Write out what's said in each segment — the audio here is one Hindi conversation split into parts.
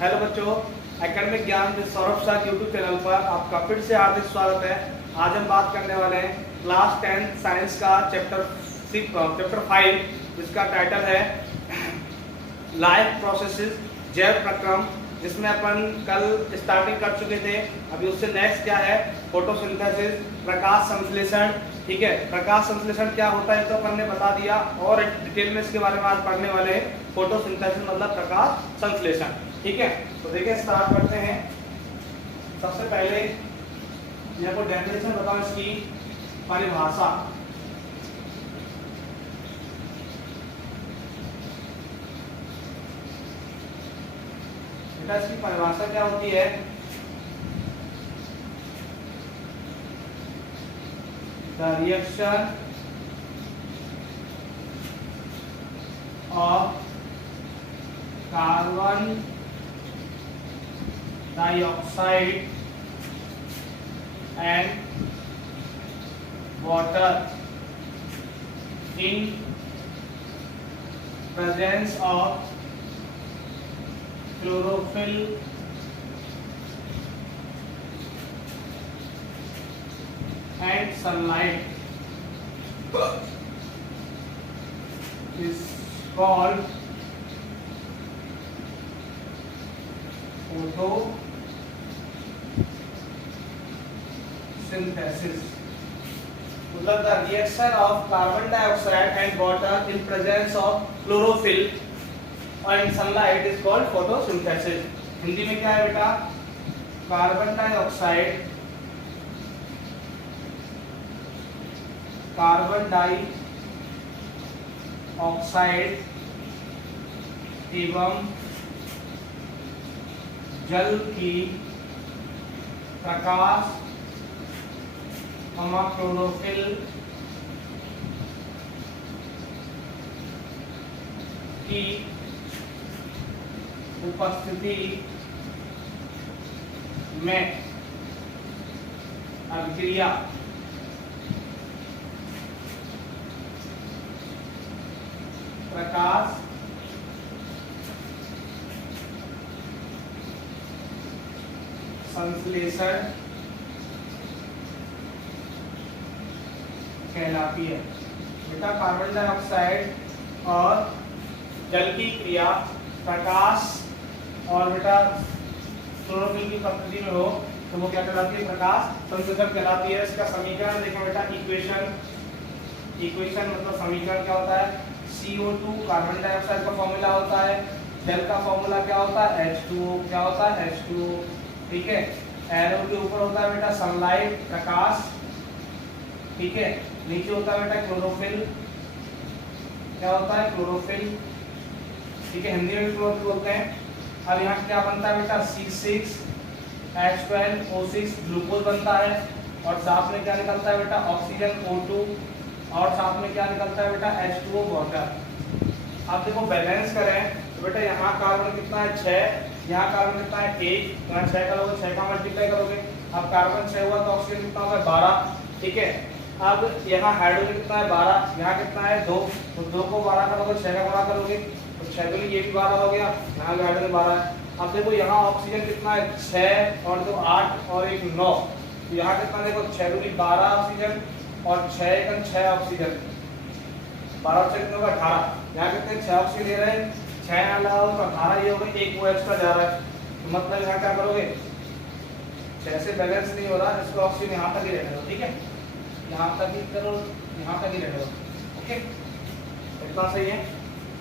हेलो बच्चों, एकेडमिक ज्ञान with Saurabh sir YouTube channel पर आपका फिर से हार्दिक स्वागत है। आज हम बात करने वाले हैं क्लास 10 साइंस का चैप्टर 5, जिसका टाइटल है लाइफ प्रोसेसेस, जैव प्रक्रम, जिसमें अपन कल स्टार्टिंग कर चुके थे। अभी उससे नेक्स्ट क्या है, फोटोसिंथेसिस, प्रकाश संश्लेषण। ठीक है, प्रकाश संश्लेषण क्या होता है तो अपन ने बता दिया, और डिटेल में इसके बारे में आज पढ़ने वाले हैं। फोटोसिंथेसिस मतलब प्रकाश संश्लेषण। ठीक है, तो देखिए स्टार्ट करते हैं। सबसे पहले मेरे को डेफिनेशन बताओ, इसकी परिभाषा। बेटा इसकी परिभाषा क्या होती है? The reaction of carbon dioxide and water in presence of chlorophyll and sunlight is called photosynthesis. मतलब the reaction of carbon dioxide and water in presence of chlorophyll and sunlight is called photosynthesis. Hindi में क्या है बेटा? कार्बन डाइऑक्साइड एवं जल की प्रकाश क्लोरोफिल की उपस्थिति में अभिक्रिया प्रकाश संश्लेषण कहलाती है। बेटा कार्बन डाइऑक्साइड और जल की क्रिया प्रकाश और बेटा क्लोरोफिल की उपस्थिति में हो तो वो क्या कहलाती है? प्रकाश संश्लेषण कहलाती है। इसका समीकरण देखो बेटा, इक्वेशन मतलब समीकरण क्या होता है? CO2 कार्बन डाइऑक्साइड का फॉर्मूला होता है, जल का फॉर्मूला क्या होता है? H2O। क्या होता है? H2O। ठीक है, एरो के ऊपर होता है बेटा सनलाइट, प्रकाश। ठीक है, नीचे होता है बेटा क्लोरोफिल। क्या होता है? क्लोरोफिल। ठीक है, हिंदी में भी क्लोरोफिल बोलते हैं। अब यहाँ क्या बनता है बेटा? C6H12O6 ग्लूकोज बनता है, और साथ में क्या निकलता है बेटा? ऑक्सीजन O2, और साथ में क्या निकलता है बेटा? H2O water. अब देखो बैलेंस करें तो बेटा यहाँ कार्बन कितना है? 6, यहाँ कार्बन कितना है? 1, यहाँ 6 करोगे, 6 का मल्टीप्लाई करोगे, अब कार्बन 6 हुआ तो ऑक्सीजन कितना होगा? 12। ठीक है, अब यहाँ हाइड्रोजन कितना है? 12, यहाँ कितना है? 2, तो 2 को 12 करोगे, 6 का गुणा करोगे तो 6 के लिए ये भी 12 हो गया, यहाँ भी हाइड्रोजन 12 है। अब देखो यहाँ ऑक्सीजन कितना है? 6 और 2 8 और 1 9, तो यहाँ कितना? देखो 6 दूनी 12 ऑक्सीजन और 6 एकम 6 ऑक्सीजन, 12 से कितना होगा? 18। यहाँ कितने? 6 ऑक्सीजन ले रहे हैं, 6 यहाँ लगाओ तो 18 ये हो गए, 1 वो एक्स्ट्रा जा रहा है, तो मतलब यहाँ क्या करोगे? 6 से बैलेंस नहीं हो रहा, इसको ऑक्सीजन यहाँ तक ही रहने दो। ठीक है, यहाँ तक ही करो, यहाँ तक ही रहने दो। ओके, इतना सही है।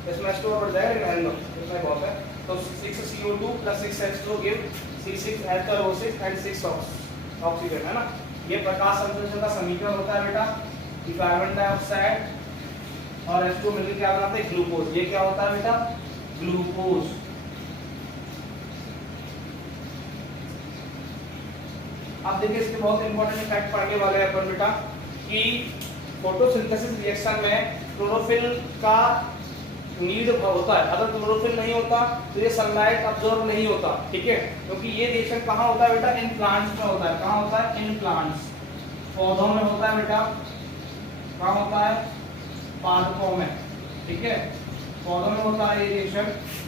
इसमें H2O बढ़ जाएगा लेकिन रहने दो, इतना ही बहुत है। तो 6CO2 + 6H2O give C6H12O6 and 6 oxygen, है ना। ये प्रकाश संश्लेषण का समीकरण होता है बेटा कि कार्बन डाइऑक्साइड और H2O मिलकर क्या बनाते हैं? ग्लूकोज। ये क्या होता है बेटा? ग्लूकोज। अब देखिए इसके बहुत इंपॉर्टेंट फैक्ट पढ़ने वाले हैं अपन बेटा कि फोटोसिंथेसिस रिएक्शन में क्लोरोफिल का नीड होता है। अगर क्लोरोफिल नहीं होता तो ये सनलाइट अब्जॉर्ब नहीं होता। ठीक है, क्योंकि ये रिएक्शन कहाँ होता है बेटा? इन प्लांट्स में होता है। कहाँ होता है? इन प्लांट्स, पौधों में होता है बेटा। कहाँ होता है? पादपों में। ठीक है, पौधों में होता है ये रिएक्शन।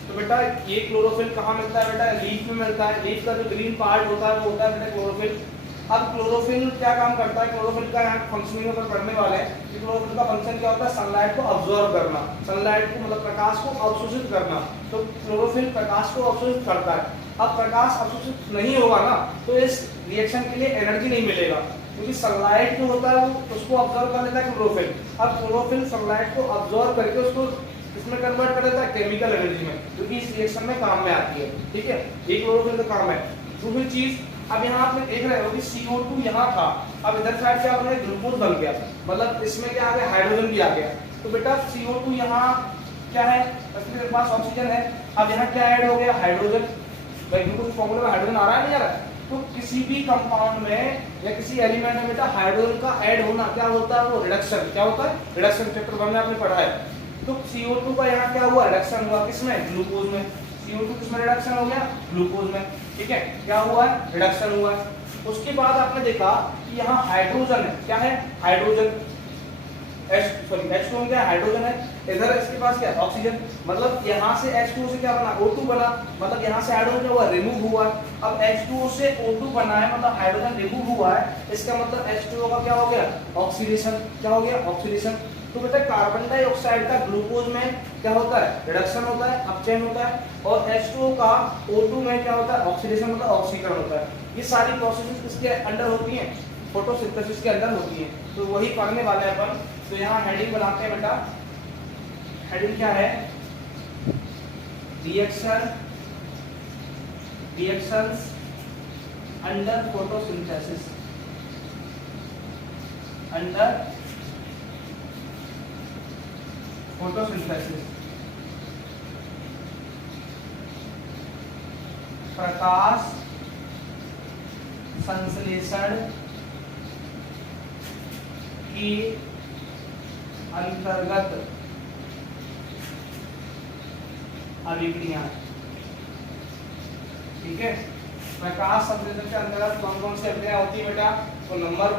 तो बेटा ये क्लोरोफिल कहाँ मिलता है बेटा, लीफ में मिलता है। लीफ का जो ग्रीन पार्ट होता है वो होता है बेटा क्लोरोफिल। अब क्लोरोफिल क्या काम करता है, क्लोरोफिल का यहाँ फंक्शनिंग ऊपर पढ़ने वाले हैं कि क्लोरोफिल का फंक्शन क्या होता है, सनलाइट को अब्सॉर्ब करना, सनलाइट को मतलब प्रकाश को अवशोषित करना। तो क्लोरोफिल प्रकाश को अवशोषित करता है। अब प्रकाश अवशोषित नहीं होगा ना तो इस रिएक्शन के लिए एनर्जी नहीं मिलेगा, क्योंकि सनलाइट जो होता है वो उसको अब्सॉर्ब कर लेता है क्लोरोफिल। अब क्लोरोफिल सनलाइट को अब्सॉर्ब करके उसको इसमें कन्वर्ट कर देता है केमिकल एनर्जी में, जो कि इस रिएक्शन में काम में आती है। ठीक है, ये क्लोरोफिल का काम है। दूसरी चीज, अब यहाँ आप देख रहे हो कि CO2 यहाँ था, अब इधर साइड क्या हो गया, ग्लूकोज बन गया, मतलब इसमें क्या आ गया, हाइड्रोजन भी आ गया। तो बेटा CO2 यहाँ क्या है, इसके पास ऑक्सीजन है, अब यहाँ क्या ऐड हो गया, हाइड्रोजन। भाई ग्लूकोज फॉर्मूला में हाइड्रोजन आ रहा है नहीं आ रहा है? तो किसी भी कंपाउंड में या किसी एलिमेंट में बेटा हाइड्रोजन का ऐड होना क्या होता है, वो रिडक्शन। क्या होता है, रिडक्शन। चैप्टर 1 में आपने पढ़ा है। तो CO2 का यहाँ क्या हुआ, रिडक्शन हुआ, किसमें, ग्लूकोज में। CO2 किसमें रिडक्शन हो गया, ग्लूकोज में। ठीक है, क्या हुआ है, रिडक्शन हुआ है। उसके बाद आपने देखा कि यहाँ हाइड्रोजन है, क्या है, हाइड्रोजन। H2 क्या हाइड्रोजन है, इधर इसके पास क्या, ऑक्सीजन। मतलब यहाँ से H2 से क्या बना, O2 बना, मतलब यहाँ से हाइड्रोजन क्या हुआ, रिमूव हुआ। अब H2 से O2 बना है, मतलब हाइड्रोजन रिमूव हुआ है, इसका मतलब H2O का क्या हो गया, ऑक्सीडेशन। क्या हो गया, ऑक्सीडेशन। तो बेटा कार्बन डाइऑक्साइड का ग्लूकोज में क्या होता है, रिडक्शन होता है, अपचयन होता है, और H2O का O2 में क्या होता है, ऑक्सीडेशन, मतलब ऑक्सीकरण होता है। ये सारी प्रोसेसेस किसके अंडर होती हैं, फोटोसिंथेसिस के अंदर होती हैं। तो वही पढ़ने वाले हैं अपन। तो यहाँ हेडिंग बनाते हैं बेटा, हेडिंग क्या है, reactions under photosynthesis, under photosynthesis. प्रकाश संश्लेषण की अंतर्गत अभिक्रिया। ठीक है, प्रकाश संश्लेषण के अंतर्गत कौन कौन सी अभिक्रिया होती है बेटा, तो number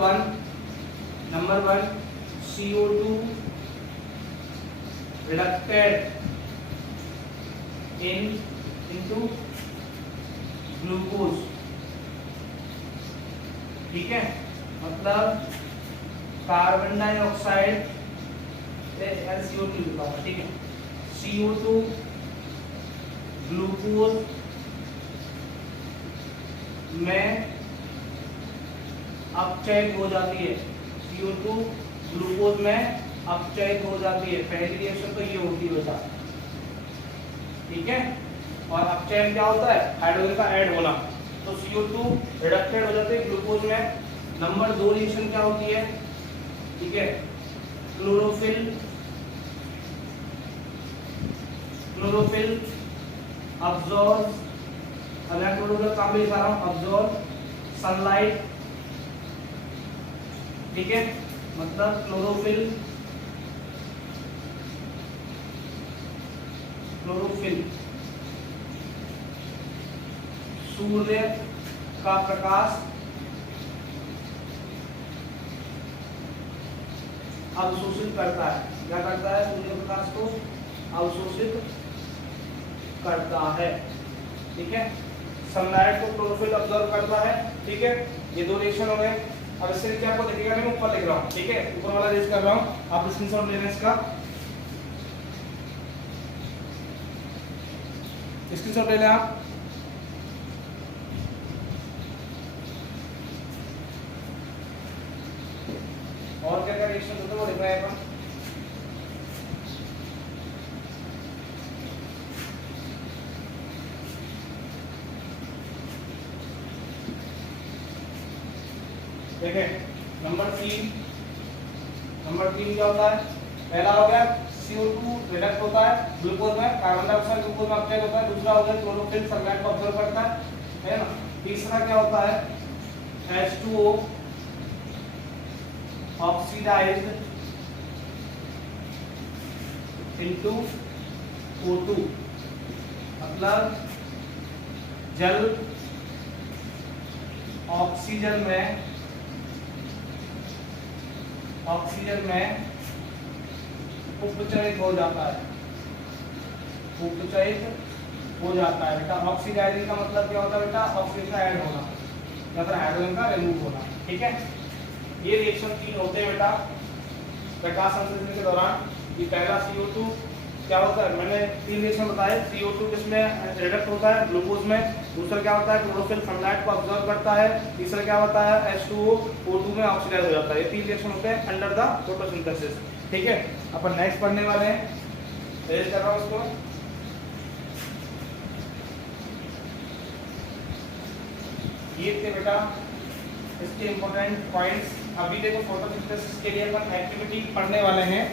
one CO2 reducted into glucose. ठीक है, मतलब कार्बन डाइऑक्साइड CO2 लिखा हुआ, ठीक है, CO2 ग्लूकोज में अपचयित हो जाती है, CO2 ग्लूकोज में अपचयित हो जाती है। पहली रिएक्शन तो ये होती है बेटा। ठीक है, और अपचयन क्या होता है, हाइड्रोजन का ऐड होना। तो CO2 रिडक्टेड हो जाते हैं ग्लूकोज में। नंबर 2 रिएक्शन क्या होती है, ठीक है, क्लोरोफिल अब्सॉर्ब, अगर क्लोरोफिल काम भी लिखा रहा हूं, अब्सॉर्ब सनलाइट। ठीक है, मतलब क्लोरोफिल सूर्य का प्रकाश अवशोषित करता है। क्या करता है, सूर्य प्रकाश को अवशोषित करता है। ठीक है, सनलाइट को क्लोरोफिल अब्सॉर्ब करता है। ठीक है, ये 2 रिएक्शन हो गए। अब इससे नीचे आपको दिखेगा नहीं, मैं ऊपर लिख रहा हूँ। ठीक है, ऊपर वाला रेज कर रहा हूँ, आप स्क्रीनशॉट ले लें इसका, स्क्रीनशॉट ले लें आप। और क्या क्या रिएक्शन होते हैं वो लिख रहे हैं अपन। देखें, नंबर 3 क्या होता है, पहला हो गया CO2 रिडक्ट होता है ग्लूकोज में, कार्बन डाइऑक्साइड ग्लूकोज में अपचयित होता है। दूसरा हो गया क्लोरोफिल सनलाइट को अब्सॉर्ब करता है ना। तीसरा क्या होता है, H2O ऑक्सीडाइज्ड इनटू O2, मतलब जल ऑक्सीजन में उपचयित हो जाता है। उपचयित हो जाता है बेटा। ऑक्सीडाइजिंग का मतलब क्या होता है बेटा, ऑक्सीजन का ऐड होना या फिर हाइड्रोजन का रिमूव होना। ठीक है, ये रिएक्शन 3 होते हैं बेटा प्रकाश संश्लेषण के दौरान। ये पहला CO2 क्या होता है, मैंने 3 रिएक्शन बताए। CO2 किसमें रिडक्ट होता है, ग्लूकोज में। दूसरा क्या होता है, क्लोरोफिल सनलाइट को ऑब्जर्व करता है। तीसरा क्या होता है, H2O O2 में ऑक्सीडाइज हो जाता है। ये 3 रिएक्शन होते हैं अंडर द फोटोसिंथेसिस। ठीक है, अपन नेक्स्ट पढ़ने वाले हैं, रेज कर रहा हूं उसको। ये थे बेटा इसके इंपॉर्टेंट पॉइंट्स। अभी देखो फोटोसिंथेसिस के लिए अपन एक्टिविटी पढ़ने वाले हैं।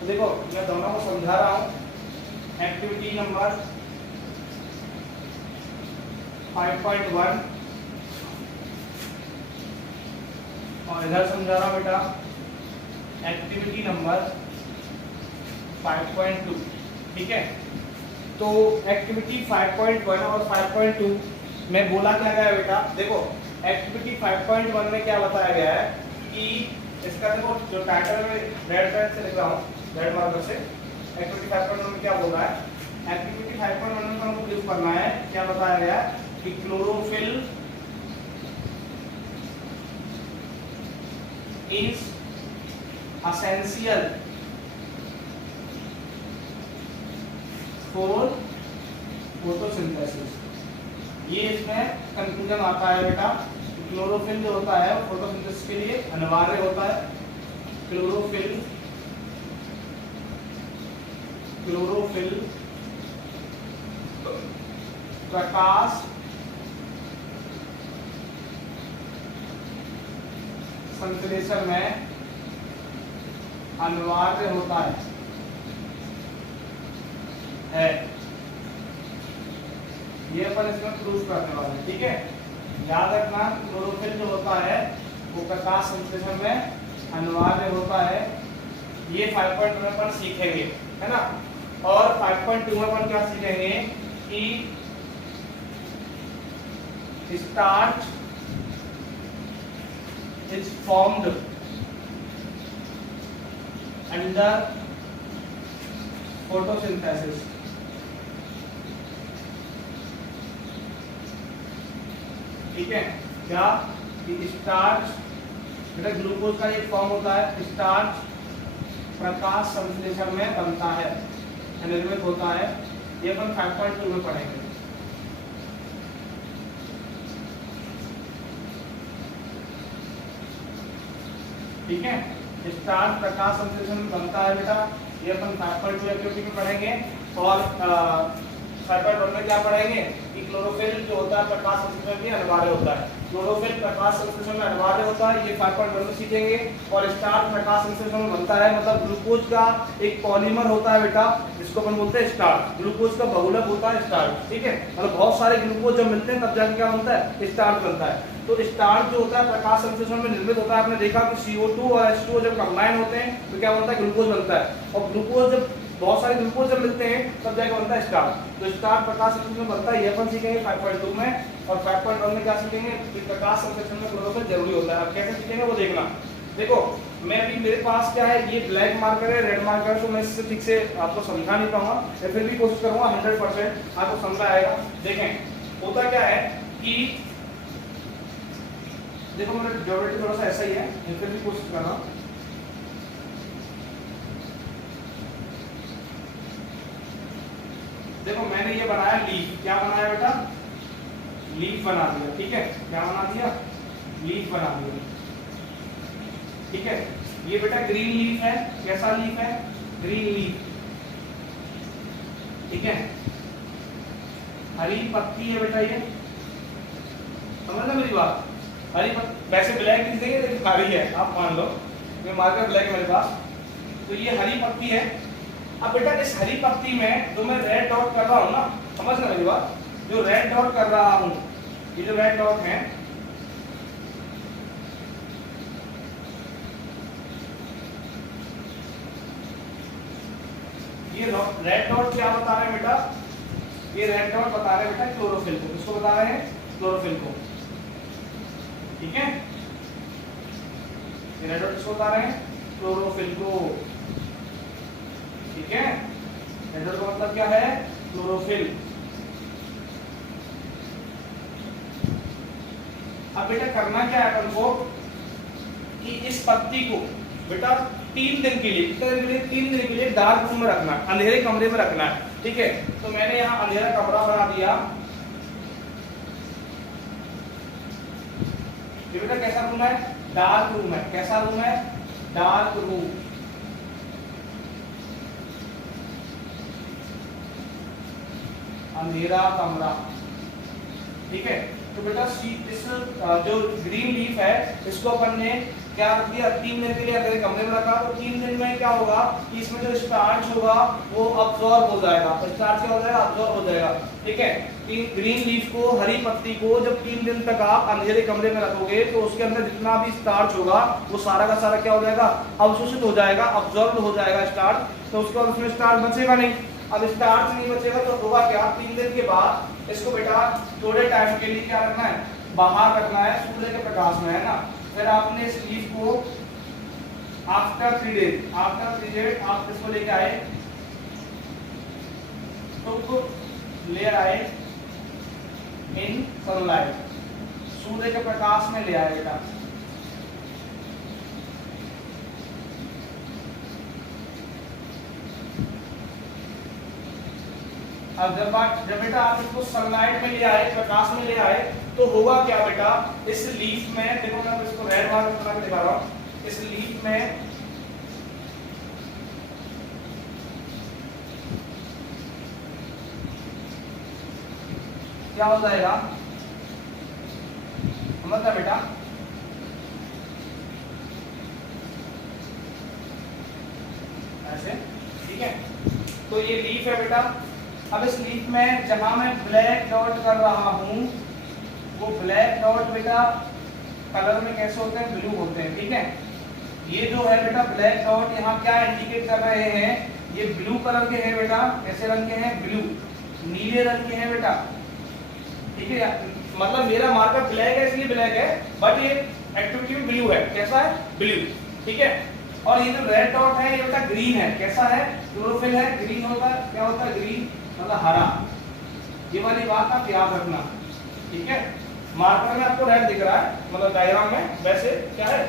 तो देखो मैं दोनों को समझा रहा हूँ। एक्टिविटी नंबर 5.1 और इधर समझा रहा हूँ बेटा एक्टिविटी नंबर 5.2। ठीक है, तो एक्टिविटी 5.1 और 5.2 में बोला क्या गया है बेटा, देखो एक्टिविटी 5.1 में क्या बताया गया है कि इसका देखो जो टाइटल में रेड से लिख रहा हूँ, रेड मार्कर से। एक्टिविटी 5.1 में क्या बोल रहा है, एक्टिविटी 5.1 में हमको प्रूव करना है, क्या बताया गया है कि chlorophyll is essential for photosynthesis. ये इसमें कंक्लूजन आता है बेटा, क्लोरोफिल जो होता है फोटोसिंथेसिस के लिए अनिवार्य होता है। क्लोरोफिल प्रकाश संश्लेषण में अनिवार्य होता है। ये अपन इसमें प्रूव करने वाले हैं। ठीक है, याद रखना क्लोरोफिल जो होता है वो प्रकाश संश्लेषण में अनिवार्य होता है। ये 5.1 में अपन सीखेंगे, है ना। और 5.2 में अपन क्या सीखेंगे कि starch is formed under photosynthesis. ठीक है, क्या स्टार्च बेटा ग्लूकोज का एक फॉर्म होता है, स्टार्च प्रकाश संश्लेषण में बनता है, निर्मित होता है। ये अपन 5.2 में पढ़ेंगे। ठीक है, स्टार्च प्रकाश संश्लेषण में बनता है बेटा, ये अपन 5.2 एक्टिविटी में पढ़ेंगे। और 5.1 में क्या पढ़ेंगे कि क्लोरोफिल जो होता है प्रकाश संश्लेषण में अनिवार्य होता है। क्लोरोफिल प्रकाश संश्लेषण में अनिवार्य होता है, ये 5.1 में सीखेंगे। और स्टार्च प्रकाश संश्लेषण में बनता है, मतलब ग्लूकोज का एक पॉलीमर होता है बेटा, जिसको अपन बोलते हैं स्टार्च। ग्लूकोज का बहुलक होता है स्टार्च। ठीक है, मतलब बहुत सारे ग्लूकोज जब मिलते हैं तब जाके क्या बनता है, स्टार्च बनता है। तो स्टार्च जो होता है प्रकाश संश्लेषण में निर्मित होता है। आपने देखा कि CO2 और H2O जब कंबाइन होते हैं तो क्या बनता है, ग्लूकोज बनता है। और ग्लूकोज जब बहुत सारे ग्लूकोज जब मिलते हैं तब जाके बनता है स्टार्च। तो स्टार्च प्रकाश संश्लेषण में बनता है, ये अपन सीखेंगे 5.2 में। और 5.1 में क्या सीखेंगे कि प्रकाश संश्लेषण में क्लोरोफिल जरूरी होता है। अब कैसे सीखेंगे वो देखना। देखो मैं अभी मेरे पास क्या है, ये ब्लैक मार्कर है, रेड मार्कर है, तो मैं इससे ठीक से आपको समझा नहीं पाऊंगा, या फिर भी कोशिश करूंगा 100% आपको समझ आएगा। देखें होता क्या है कि देखो मेरा ज्योमेट्री थोड़ा सा ऐसा ही है, फिर भी कोशिश कर रहा हूं। देखो मैंने ये बनाया लीफ, क्या बनाया बेटा, लीफ बना दिया। ठीक है, क्या बना दिया, लीफ बना दिया। ठीक है, ये बेटा ग्रीन लीफ है। कैसा लीफ है, ग्रीन लीफ। ठीक है, हरी पत्ती है बेटा, ये समझ लो मेरी बात। हरी पत्ती वैसे ब्लैक दिखेगी लेकिन हरी है, आप मान लो। मैं मार्कर ब्लैक है मेरे पास, तो ये हरी पत्ती है। अब बेटा इस हरी पत्ती में जो मैं रेड डॉट कर रहा हूँ ना, समझ ना मेरी बात, जो रेड डॉट कर रहा हूँ, ये जो रेड डॉट है, ये रेड डॉट क्या बता रहे हैं बेटा, ये रेड डॉट बता रहे हैं बेटा क्लोरोफिल को। किसको बता रहे हैं, क्लोरोफिल को। ठीक है, ये रेड डॉट किसको बता रहे हैं, क्लोरोफिल को। ठीक है, रेड डॉट का मतलब क्या है, क्लोरोफिल। अब बेटा करना क्या है अपन को कि इस पत्ती को बेटा 3 दिन के लिए, कितने दिन के लिए? 3 दिन के लिए डार्क रूम में रखना है, अंधेरे कमरे में रखना है, ठीक है। तो मैंने यहाँ अंधेरा कमरा बना दिया। ये बेटा कैसा रूम है? डार्क रूम है। कैसा रूम है? Dark room. अंधेरा कमरा, ठीक है। तो बेटा इस जो ग्रीन लीफ है इसको अपन ने क्या रख दिया? 3 दिन के लिए अगर कमरे में रखा तो 3 दिन में क्या होगा कि इसमें जो स्टार्च होगा वो अब्सॉर्ब हो जाएगा। स्टार्च क्या हो जाएगा? अब्सॉर्ब हो जाएगा, ठीक है। ग्रीन लीफ को, हरी पत्ती को जब 3 दिन तक आप अंधेरे कमरे में रखोगे तो उसके अंदर जितना भी स्टार्च होगा वो सारा का सारा क्या हो जाएगा? अवशोषित हो जाएगा, अब्सॉर्ब हो जाएगा स्टार्च। तो उसके बाद उसमें स्टार्च बचेगा नहीं। अब स्टार्च नहीं बचेगा तो होगा क्या? 3 दिन के बाद इसको बेटा थोड़े टाइम के लिए क्या रखना है? बाहर रखना है, सूर्य के प्रकाश में, है ना। फिर आपने इस लीफ को आफ्टर 3 डेज आप इसको लेके आए, तो ले आए इन सनलाइट, सूर्य के प्रकाश में ले आए बेटा। अब जब बेटा आप इसको सनलाइट में ले आए, प्रकाश में ले आए, तो होगा क्या बेटा? इस लीफ में देखो, मैं इसको रेड मार्क बना के दिखा रहा हूं। इस लीफ में क्या हो जाएगा? समझता बेटा? ऐसे, ठीक है। तो ये लीफ है बेटा। अब इस लीफ में जहां मैं ब्लैक डॉट कर रहा हूं वो ब्लैक डॉट बेटा कलर में कैसे होते हैं? ब्लू होते हैं, ठीक है। ये जो है बेटा ब्लैक डॉट यहाँ क्या इंडिकेट कर रहे हैं? ये ब्लू कलर के हैं बेटा। कैसे रंग के हैं? ब्लू, नीले रंग के हैं बेटा, ठीक है। मतलब मेरा मार्कर ब्लैक है इसलिए ब्लैक है, बट ये एक्टिविटी में ब्लू है। कैसा है? ब्लू, ठीक है। और ये जो रेड डॉट है ये बेटा ग्रीन है। कैसा है? क्लोरोफिल है, ग्रीन होता है। क्या होता है? ग्रीन मतलब हरा। ये वाली बात आप याद रखना, ठीक है। मार्कर में आपको रेड दिख रहा है, मतलब डायग्राम में, वैसे क्या है?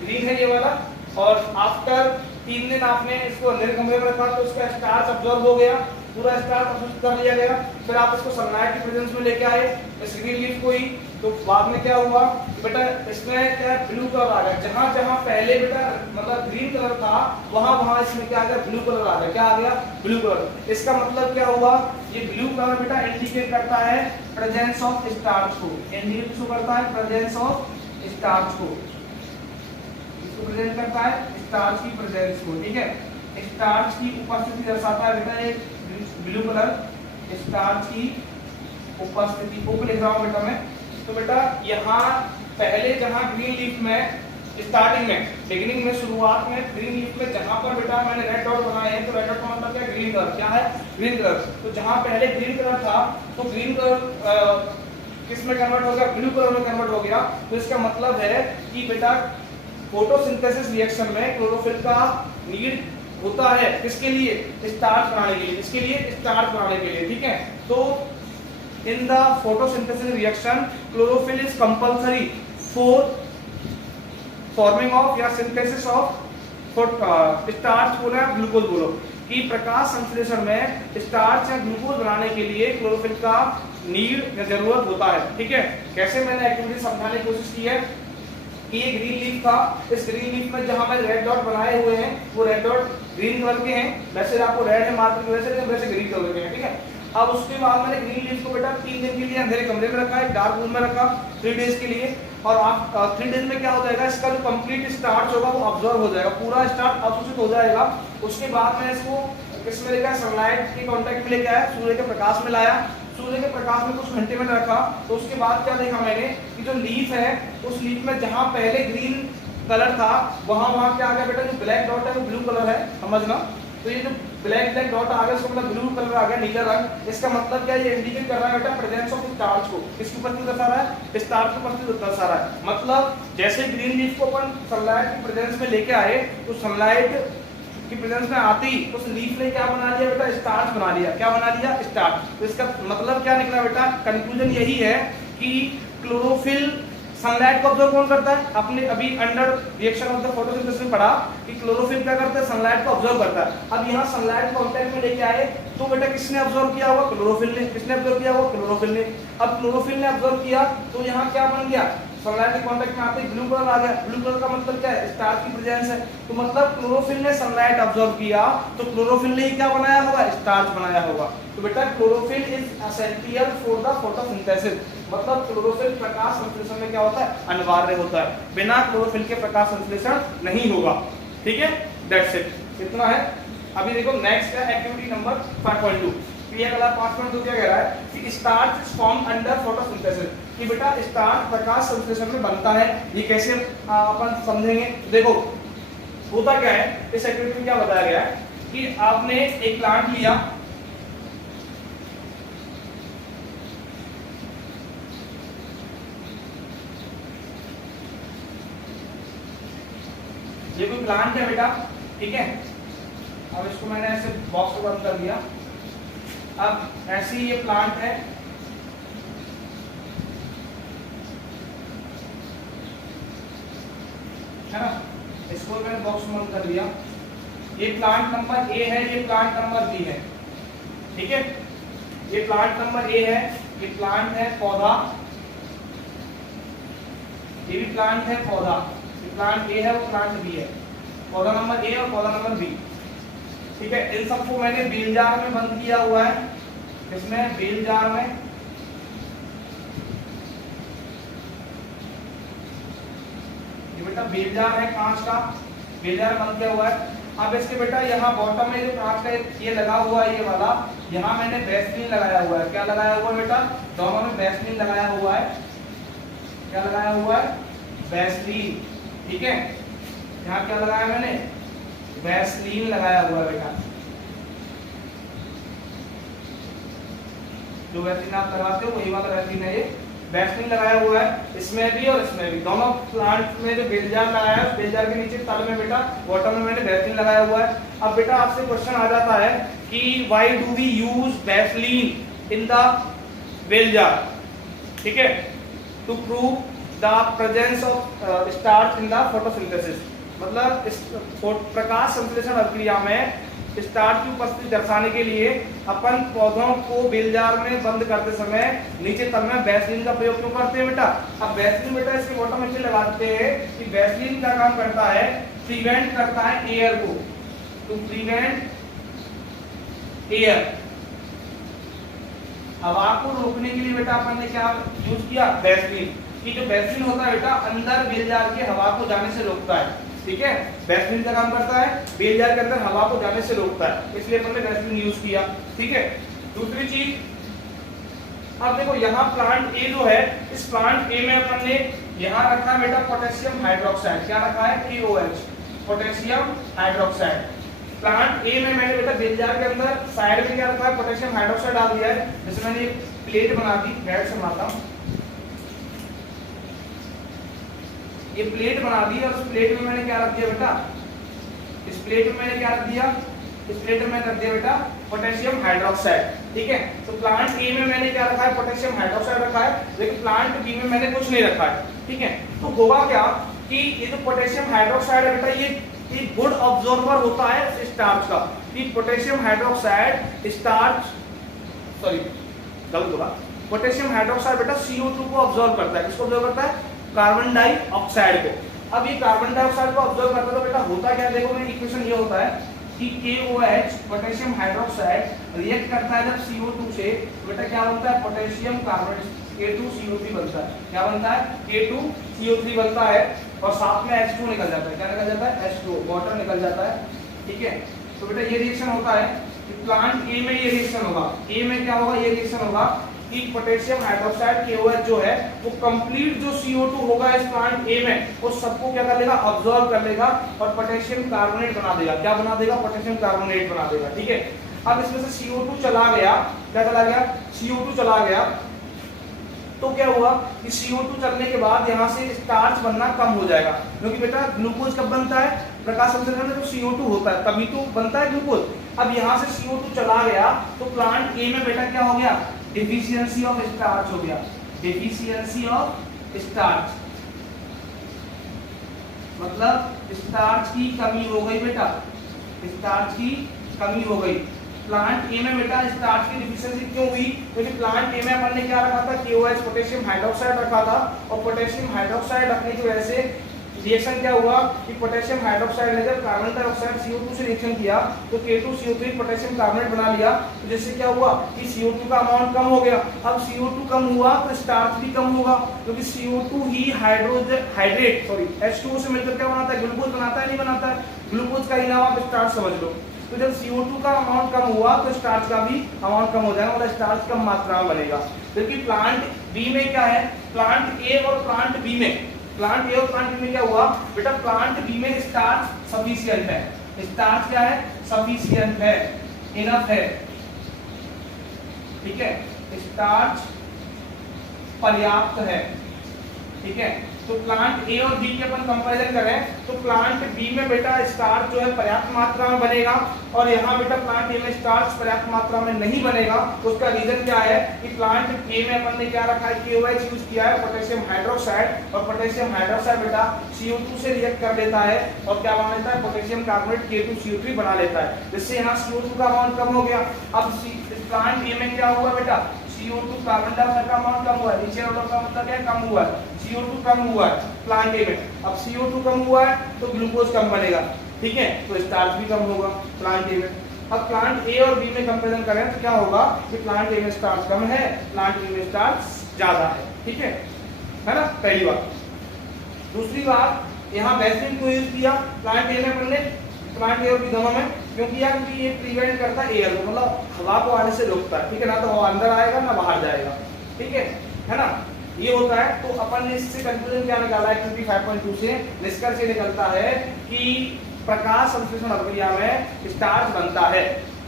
ग्रीन है ये वाला। और आफ्टर 3 दिन आपने इसको अंधेरे कमरे में रखा तो इसका स्टार्च अब्सॉर्ब हो गया, पूरा स्टार्च अब्सॉर्ब कर लिया गया। फिर आप इसको सनलाइट की प्रेजेंस में लेके आए इस ग्रीन लीफ को ही, तो बाद में क्या हुआ बेटा? इसमें क्या है? ब्लू कलर आ गया। जहां जहां पहले बेटा मतलब ग्रीन कलर था वहां वहां इसमें क्या आ गया? ब्लू कलर आ गया। क्या आ गया? Blue colour. इसका मतलब क्या हुआ? ये ब्लू कलर बेटा इंडिकेट करता है प्रेजेंस ऑफ स्टार्च को। इंडिकेट शो करता है प्रेजेंस ऑफ स्टार्च को। इसको प्रेजेंट करता है स्टार्च की प्रेजेंस को, ठीक है। स्टार्च की उपस्थिति दर्शाता है बेटा ये ब्लू कलर, स्टार्च की उपस्थिति को लिख रहा हूं बेटा मैं। तो बेटा यहाँ पहले जहां ग्रीन लीफ में स्टार्टिंग में, बिगिनिंग में, शुरुआत में ग्रीन लीफ में जहां पर बेटा मैंने रेड डॉट बनाए हैं, तो रेड डॉट का मतलब क्या? Green colour. क्या है? Green colour. तो जहां पहले ग्रीन कलर था तो ग्रीन कलर किस में कन्वर्ट हो गया? ब्लू कलर में कन्वर्ट हो गया। तो इसका मतलब है कि बेटा फोटोसिंथेसिस रिएक्शन में क्लोरोफिल का नीड होता है किसके लिए? स्टार्च बनाने के लिए। इसके लिए स्टार्च बनाने के लिए, ठीक है। तो इन the photosynthesis reaction chlorophyll is compulsory for forming of या सिंथेसिस ऑफ स्टार्च बोलो या ग्लूकोज बोलो, कि प्रकाश संश्लेषण में स्टार्च या ग्लूकोज बनाने के लिए क्लोरोफिल का नीड या जरूरत होता है, ठीक है। कैसे मैंने एक्टिविटी समझाने की कोशिश की है कि ये ग्रीन लीफ था, इस ग्रीन लीफ में जहां मैंने रेड डॉट बनाए हुए हैं वो रेड डॉट ग्रीन कलर के हैं, वैसे आपको रेड है मार्कर की वजह से, वैसे ग्रीन कलर के हैं, ठीक है। अब उसके बाद मैंने ग्रीन लीफ को बेटा 3 दिन के लिए अंधेरे कमरे में रखा है, डार्क रूम में रखा 3 डेज के लिए। और आप 3 डेज में क्या हो जाएगा? इसका जो कंप्लीट स्टार्च होगा वो अब्सॉर्ब हो जाएगा, पूरा स्टार्च अवशोषित हो जाएगा। उसके बाद मैं इसको किसमें लेकर सनलाइट के कांटेक्ट में लेके आया, सूर्य के प्रकाश में लाया, सूर्य के प्रकाश में कुछ घंटे में रखा। तो उसके बाद क्या देखा मैंने कि जो लीफ है उस लीफ में जहां पहले ग्रीन कलर था वहां क्या आ गया बेटा? जो ब्लैक डॉट है वो ब्लू कलर है, समझना। तो ये जो ब्लैक डॉट आ गया इसका मतलब ब्लू कलर आ गया, नीला रंग। इसका मतलब क्या? ये इंडिकेट कर रहा है बेटा प्रेजेंस ऑफ स्टार्च को। किसकी उपस्थिति दर्शा रहा है? स्टार्च की उपस्थिति दर्शा रहा है। मतलब जैसे ग्रीन लीफ को अपन सनलाइट की प्रेजेंस में लेके आए तो सनलाइट की प्रेजेंस में आते ही उस लीफ ने क्या बना लिया बेटा, स्टार्च बना लिया। क्या बना लिया, स्टार्च। तो इसका मतलब क्या निकला बेटा, कंक्लूजन यही है कि क्लोरोफिल सनलाइट को ऑब्जर्व कौन करता है, आपने अभी under reaction of the photosynthesis में पढ़ा कि क्लोरोफिल क्या करता है, सनलाइट को ऑब्जर्व करता है। अब यहाँ सनलाइट कांटेक्ट में लेके आए तो बेटा किसने ऑब्जर्व किया होगा, क्लोरोफिल ने। किसने ऑब्जर्व किया होगा, क्लोरोफिल ने। अब क्लोरोफिल ने ऑब्जर्व किया तो यहाँ क्या बन गया, सनलाइट के कांटेक्ट में आते ही ब्लू कलर आ गया। ब्लू कलर का मतलब क्या है, स्टार की प्रेजेंस है। तो मतलब क्लोरोफिल ने सनलाइट ऑब्जर्व किया तो क्लोरोफिल ने क्या बनाया होगा, स्टार्च बनाया होगा। तो बेटा chlorophyll is essential for the photosynthesis, मतलब क्लोरोफिल प्रकाश संश्लेषण में क्या होता है, अनिवार्य होता है। बिना क्लोरोफिल के प्रकाश संश्लेषण नहीं होगा। ठीक है, दैट्स इट, इतना है। अभी देखो नेक्स्ट है एक्टिविटी नंबर 5.2। क्रियाकलाप 5.2 क्या कह रहा है कि starch is form under photosynthesis, कि बेटा स्टार्च प्रकाश संश्लेषण में बनता है। ये कैसे अपन समझेंगे, देखो होता क्या है इस एक्टिविटी में, क्या बताया गया है कि आपने एक प्लांट लिया, ये कोई प्लांट है बेटा, ठीक है। अब इसको मैंने ऐसे बॉक्स को बंद कर दिया। अब ऐसे ही ये प्लांट है, ना, इसको मैंने बॉक्स में बंद कर दिया। ये प्लांट नंबर ए है, ये प्लांट नंबर बी है, ठीक है। ये प्लांट नंबर ए है, ये प्लांट है पौधा, ये भी प्लांट है पौधा। ये प्लांट ए है, वो प्लांट बी है, पौधा नंबर ए और पौधा नंबर बी, ठीक है। इन सबको मैंने बेल जार में बंद किया हुआ है, इसमें बेल जार में। ये बेटा बेल जार है, कांच का बेल जार बंद किया हुआ है। अब इसके बेटा यहाँ बॉटम में जो कांच का ये लगा हुआ है, ये वाला, यहाँ मैंने वैसलीन लगाया हुआ है। क्या लगाया हुआ है बेटा, दोनों में वैसलीन लगाया हुआ है। क्या लगाया हुआ है, वैसलीन, ठीक है। यहाँ क्या लगाया मैंने, वैसलीन लगाया हुआ है बेटा। जो वैसलीन आप लगाते हो वही वाला वैसलीन है, ये वैसलीन लगाया हुआ है इसमें भी और इसमें भी। दोनों प्लांट में जो बेल जार लगाया है, बेल जार के नीचे तल में बेटा बॉटम में मैंने वैसलीन लगाया हुआ है। अब बेटा आपसे क्वेश्चन आ जाता है कि why do we use Vaseline in the bell jar, ठीक है, to prove the presence of starch in the photosynthesis. मतलब इस प्रकाश संश्लेषण अभिक्रिया में स्टार्च की उपस्थिति दर्शाने के लिए अपन पौधों को बेल जार में बंद करते समय नीचे तल में वैसलीन का प्रयोग क्यों करते हैं बेटा। अब वैसलीन बेटा इसके बॉटम में इसलिए लगाते हैं कि वैसलीन का काम करता है, प्रिवेंट करता है एयर को, टू प्रिवेंट एयर, हवा को रोकने के लिए बेटा अपन ने क्या यूज किया, वैसलीन। कि जो वैसलीन होता है बेटा अंदर बेल जार के हवा को जाने से रोकता है, ठीक है। वैसलीन का काम करता है बेल जार के अंदर हवा को जाने से रोकता है, इसलिए अपन ने वैसलीन यूज किया, ठीक है। दूसरी चीज, अब देखो यहाँ प्लांट ए जो है, इस प्लांट ए में अपन ने यहाँ रखा है बेटा पोटेशियम हाइड्रोक्साइड। क्या रखा है, KOH, potassium hydroxide. Plant A में मैंने बेटा बेल जार के अंदर साइड में क्या रखा है, पोटेशियम हाइड्रोक्साइड डाल दिया है। जैसे मैंने एक प्लेट बना दी, गैस से बनाता हूँ, ये प्लेट बना दी और उस प्लेट में मैंने क्या रख दिया बेटा, इस प्लेट में मैंने क्या रख दिया, इस प्लेट में मैंने रख दिया बेटा पोटेशियम हाइड्रोक्साइड, ठीक है। तो प्लांट ए में मैंने क्या रखा है, पोटेशियम हाइड्रोक्साइड रखा है, लेकिन प्लांट बी में मैंने कुछ नहीं रखा है, ठीक है। तो होगा क्या कि ये जो पोटेशियम हाइड्रोक्साइड है बेटा, ये गुड ऑब्जॉर्बर होता है स्टार्च का। कि पोटेशियम हाइड्रोक्साइड स्टार्च, सॉरी गलत होगा, पोटेशियम हाइड्रोक्साइड बेटा CO2 को ऑब्जॉर्व करता है। किसको ऑब्जॉर्व करता है, कार्बन डाइऑक्साइड को। अब ये कार्बन डाइऑक्साइड को ऑब्जर्व करता है तो बेटा होता क्या, देखो मेरी इक्वेशन ये होता है कि KOH पोटेशियम हाइड्रोक्साइड रिएक्ट करता है जब CO2 से, तो बेटा क्या बनता है, पोटेशियम कार्बन K2CO3 बनता है। क्या बनता है, K2CO3 बनता है और साथ में H2 निकल जाता है। क्या निकल जाता है, H2 वाटर निकल जाता है, ठीक है। तो बेटा ये रिएक्शन होता है कि प्लांट ए में ये रिएक्शन होगा, ए में क्या होगा, ये रिएक्शन होगा कि पोटेशियम हाइड्रोक्साइड KOH जो है वो कंप्लीट जो CO2 होगा इस प्लांट ए में, वो सबको क्या कर लेगा, ऑब्जॉर्व कर लेगा और पोटेशियम कार्बोनेट बना देगा। क्या बना देगा, पोटेशियम कार्बोनेट बना देगा, ठीक है। अब इसमें से CO2 चला गया, क्या चला गया, CO2 चला गया, तो क्या हुआ कि CO2 चलने के बाद यहाँ से स्टार्च बनना कम हो जाएगा, क्योंकि बेटा ग्लूकोज कब बनता है, प्रकाश संश्लेषण में जो CO2 होता है तभी तो बनता है ग्लूकोज। अब यहाँ से CO2 चला गया तो प्लांट ए में बेटा क्या हो गया, डिफिशियंसी ऑफ स्टार्च हो गया, डिफिशियंसी ऑफ स्टार्च, मतलब स्टार्च की कमी हो गई बेटा, स्टार्च की कमी हो गई। प्लांट ए में बेटा स्टार्च की डिफिशियंसी क्यों हुई, क्योंकि प्लांट ए में अपन ने क्या रखा था, KOH पोटेशियम हाइड्रोक्साइड रखा था, और पोटेशियम हाइड्रोक्साइड रखने की वजह से रिएक्शन क्या हुआ कि पोटेशियम हाइड्रोक्साइड ने जब कार्बन डाइऑक्साइड CO2 से रिएक्शन किया तो K2CO3 पोटेशियम कार्बोनेट बना लिया, तो जिससे क्या हुआ कि CO2 का अमाउंट कम हो गया। अब CO2 कम हुआ तो स्टार्च भी कम होगा, क्योंकि CO2 ही H2O से मिलकर क्या बनाता है, ग्लूकोज बनाता है, नहीं बनाता है, ग्लूकोज का ही नाम आप स्टार्च समझ लो। तो जब CO2 का अमाउंट कम हुआ तो स्टार्च का भी अमाउंट कम हो जाएगा, मतलब स्टार्च कम मात्रा में बनेगा। क्योंकि प्लांट बी में क्या है, प्लांट ए और प्लांट बी में, प्लांट ए और प्लांट बी में क्या हुआ बेटा, प्लांट बी में स्टार्च सफिशिएंट है, स्टार्च क्या है, सफिशिएंट है, इनफ है, ठीक है, स्टार्च पर्याप्त है, ठीक है। तो प्लांट ए और बी के अपन कंपैरिजन करें तो प्लांट बी में बेटा स्टार्च जो है पर्याप्त मात्रा में बनेगा, और यहाँ बेटा प्लांट ए में स्टार्च पर्याप्त मात्रा में नहीं बनेगा। उसका रीजन क्या है कि प्लांट ए में अपन ने क्या रखा है, KOH यूज किया है, पोटेशियम हाइड्रोक्साइड, और पोटेशियम हाइड्रोक्साइड बेटा CO2 से रिएक्ट कर लेता है और क्या बना लेता है, पोटेशियम कार्बोनेट K2CO3 बना लेता है, जिससे यहाँ CO2 का अमाउंट कम हो गया। अब प्लांट ए में क्या हुआ बेटा, CO2 कार्बन डाइऑक्साइड का अमाउंट कम हुआ है, नीचे वाला का मतलब क्या, कम हुआ है, CO2 कम हुआ है प्लांट ए में। अब CO2 कम हुआ है तो ग्लूकोज कम बनेगा, ठीक है, तो स्टार्च भी कम होगा प्लांट ए में। अब प्लांट ए और बी में कंपैरिजन करें तो क्या होगा कि प्लांट ए में स्टार्च कम है, प्लांट बी में स्टार्च ज्यादा है, ठीक है ना, पहली बात। दूसरी बात, यहाँ वैक्सीन को यूज किया प्लांट ए में अपन ने, प्लांट ए और बी दोनों में, क्योंकि यार ये प्रिवेंट करता है एयर को, मतलब हवा को आने से रोकता है, ठीक है ना, तो हवा अंदर आएगा ना बाहर जाएगा, ठीक है ना, ये होता है। तो अपन ने इससे कंक्लूजन क्या निकाला है, एक्टिविटी 5.2 से निष्कर्ष ये निकलता है कि प्रकाश संश्लेषण अभिक्रिया में स्टार्च बनता है।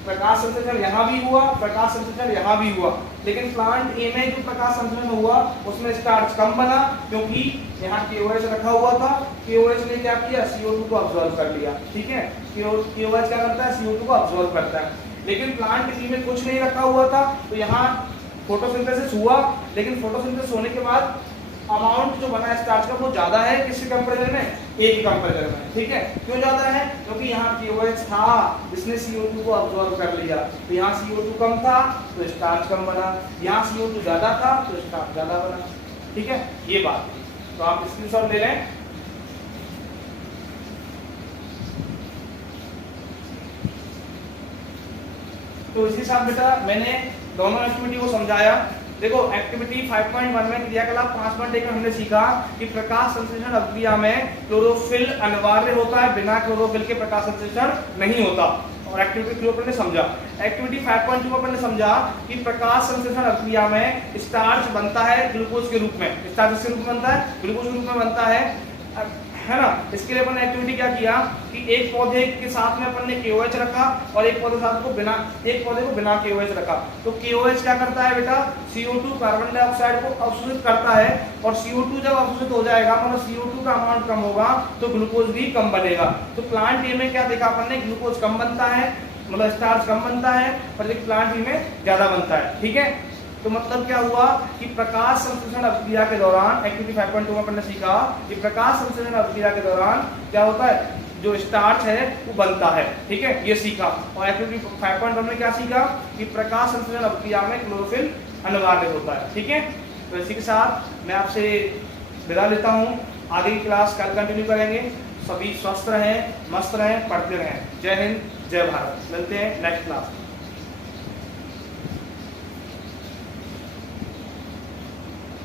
प्रकाश संश्लेषण यहाँ भी हुआ, प्रकाश संश्लेषण यहाँ भी हुआ, लेकिन प्लांट ए में जो प्रकाश संश्लेषण हुआ उसमें स्टार्च कम बना, क्योंकि यहाँ KOH रखा हुआ था, KOH ने क्या किया, CO2 को अब्सॉर्ब कर लिया, ठीक है, KOH क्या करता है, CO2 को अब्सॉर्ब करता है। लेकिन प्लांट बी में कुछ नहीं रखा हुआ था, तो यहाँ फोटोसिंथेसिस हुआ, लेकिन फोटोसिंथेसिस होने के बाद अमाउंट जो बना है स्टार्च का वो ज्यादा है किसके कंपैरिजन में, ए के कंपैरिजन में, ठीक है। क्यों ज्यादा है, क्योंकि यहाँ KOH था जिसने CO2 को अब्सॉर्ब कर लिया, तो यहाँ CO2 कम था तो स्टार्च कम बना, यहाँ CO2 ज्यादा था तो स्टार्च ज्यादा बना, ठीक है, ये बात। तो आप स्क्रीनशॉट ले लें। तो इसी साथ बेटा मैंने दोनों एक्टिविटी को समझाया। देखो एक्टिविटी 5.1 में क्रियाकलाप 5.1 में हमने सीखा कि प्रकाश संश्लेषण अभिक्रिया में क्लोरोफिल अनिवार्य होता है, बिना क्लोरोफिल के प्रकाश संश्लेषण नहीं होता, और एक्टिविटी 3 पर ने समझा। एक्टिविटी 5.2 में हमने समझा कि प्रकाश संश्लेषण अभिक्रिया में स्टार्च बनता है ग्लूकोज के रूप में, स्टार्च किसके रूप में बनता है, ग्लूकोज के रूप में बनता है ना। इसके लिए अपन ने एक्टिविटी क्या किया कि एक पौधे के साथ में अपन ने KOH रखा और एक पौधे साथ को बिना, एक पौधे को बिना KOH रखा। तो KOH क्या करता है बेटा, CO2 कार्बन डाइऑक्साइड को अवशोषित करता है, और CO2 जब अवशोषित हो जाएगा मतलब CO2 का अमाउंट कम होगा तो ग्लूकोज भी कम बनेगा। तो प्लांट ए में क्या देखा अपन ने, ग्लूकोज कम बनता है, मतलब स्टार्च कम बनता है, और प्लांट बी में ज्यादा बनता है, ठीक है। तो मतलब क्या हुआ कि प्रकाश संश्लेषण अभिक्रिया के दौरान, एक्टिविटी 5.2 में हमने सीखा कि प्रकाश संश्लेषण अभिक्रिया के दौरान क्या होता है, जो स्टार्च है वो बनता है, ठीक है, ये सीखा। और एक्टिविटी 5.1 में क्या सीखा कि प्रकाश संश्लेषण अभिक्रिया में क्लोरोफिल अनिवार्य होता है, ठीक है। तो इसी के साथ मैं आपसे विदा लेता हूँ, आगे की क्लास कल कंटिन्यू करेंगे। सभी स्वस्थ रहें, मस्त रहें, पढ़ते रहें। जय हिंद, जय भारत। मिलते हैं नेक्स्ट क्लास में।